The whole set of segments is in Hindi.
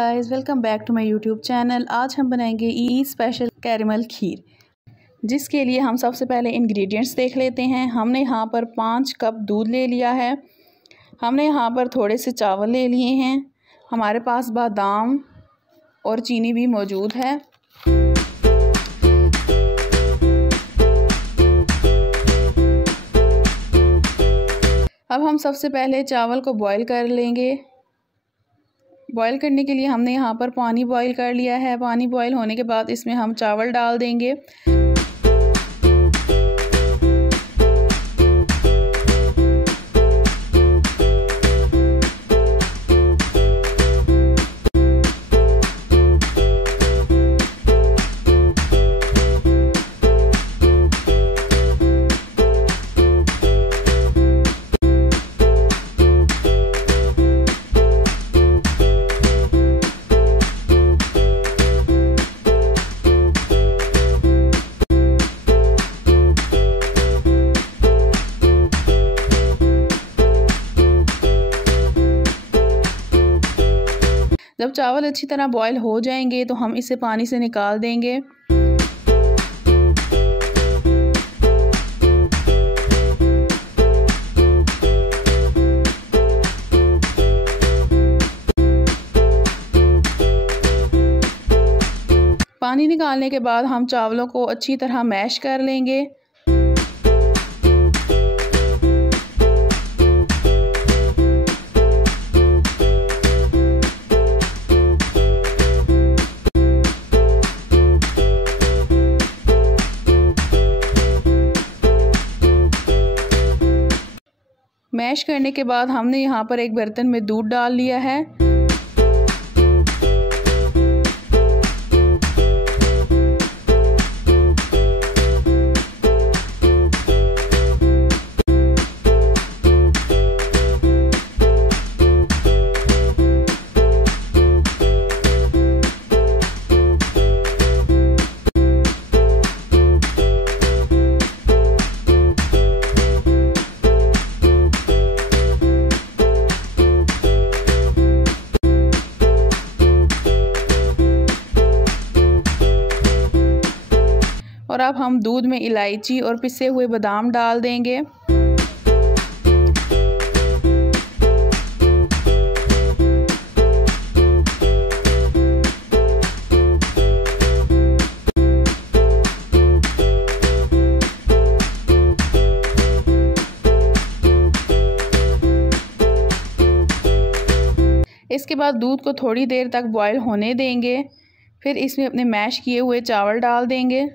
Guys, welcome back to my YouTube channel. आज हम बनाएंगे ईद स्पेशल कैरेमल खीर, जिसके लिए हम सबसे पहले इंग्रेडिएंट्स देख लेते हैं। हमने यहाँ पर 5 कप दूध ले लिया है। हमने यहाँ पर थोड़े से चावल ले लिए हैं। हमारे पास बादाम और चीनी भी मौजूद है। अब हम सबसे पहले चावल को बॉईल कर लेंगे। बॉईल करने के लिए हमने यहाँ पर पानी बॉईल कर लिया है। पानी बॉईल होने के बाद इसमें हम चावल डाल देंगे। जब चावल अच्छी तरह बॉईल हो जाएंगे तो हम इसे पानी से निकाल देंगे। पानी निकालने के बाद हम चावलों को अच्छी तरह मैश कर लेंगे। मैश करने के बाद हमने यहाँ पर एक बर्तन में दूध डाल लिया है। और अब हम दूध में इलायची और पिसे हुए बादाम डाल देंगे। इसके बाद दूध को थोड़ी देर तक बॉईल होने देंगे। फिर इसमें अपने मैश किए हुए चावल डाल देंगे।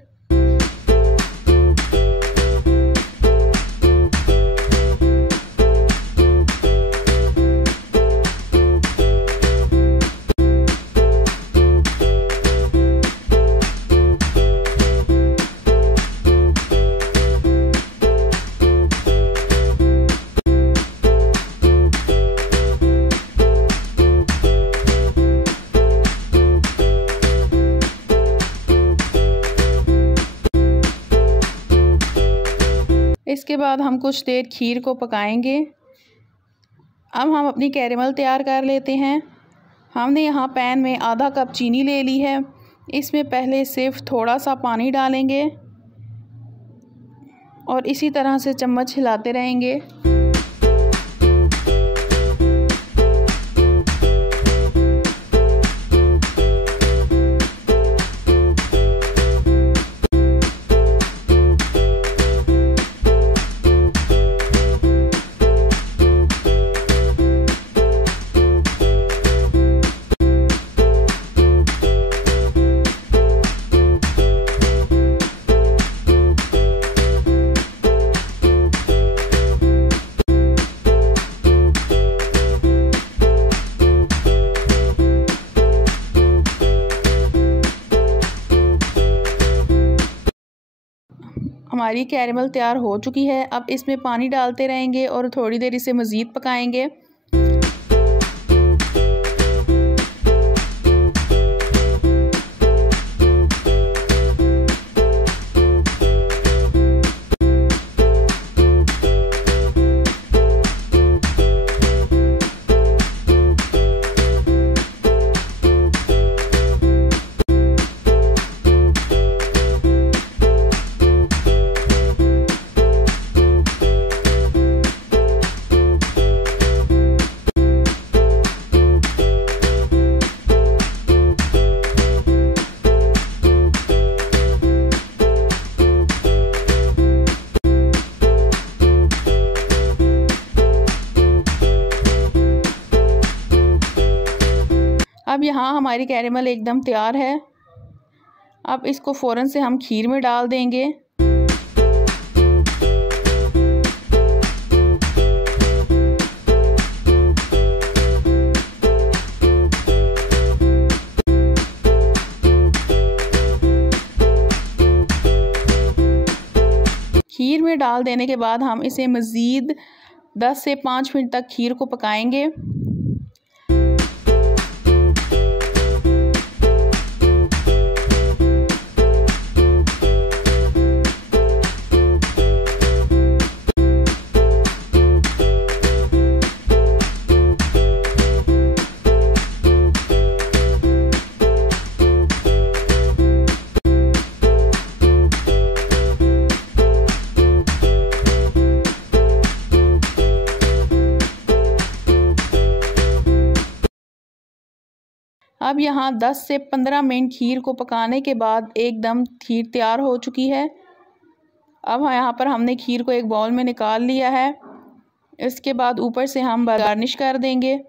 इसके बाद हम कुछ देर खीर को पकाएंगे। अब हम अपनी कैरेमल तैयार कर लेते हैं। हमने यहाँ पैन में आधा कप चीनी ले ली है। इसमें पहले सिर्फ थोड़ा सा पानी डालेंगे और इसी तरह से चम्मच हिलाते रहेंगे। हमारी कैरेमल तैयार हो चुकी है। अब इसमें पानी डालते रहेंगे और थोड़ी देर इसे मज़ीद पकाएंगे। अब यहाँ हमारी कैरेमल एकदम तैयार है। अब इसको फ़ौरन से हम खीर में डाल देंगे। खीर में डाल देने के बाद हम इसे मज़ीद 10 से 5 मिनट तक खीर को पकाएंगे। अब यहाँ 10 से 15 मिनट खीर को पकाने के बाद एकदम खीर तैयार हो चुकी है। अब यहाँ पर हमने खीर को एक बाउल में निकाल लिया है। इसके बाद ऊपर से हम गार्निश कर देंगे।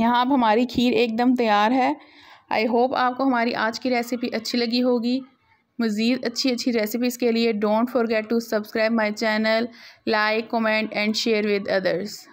यहाँ अब हमारी खीर एकदम तैयार है। आई होप आपको हमारी आज की रेसिपी अच्छी लगी होगी। मज़ीद अच्छी रेसिपीज़ के लिए don't forget to subscribe my channel, like, comment and share with others.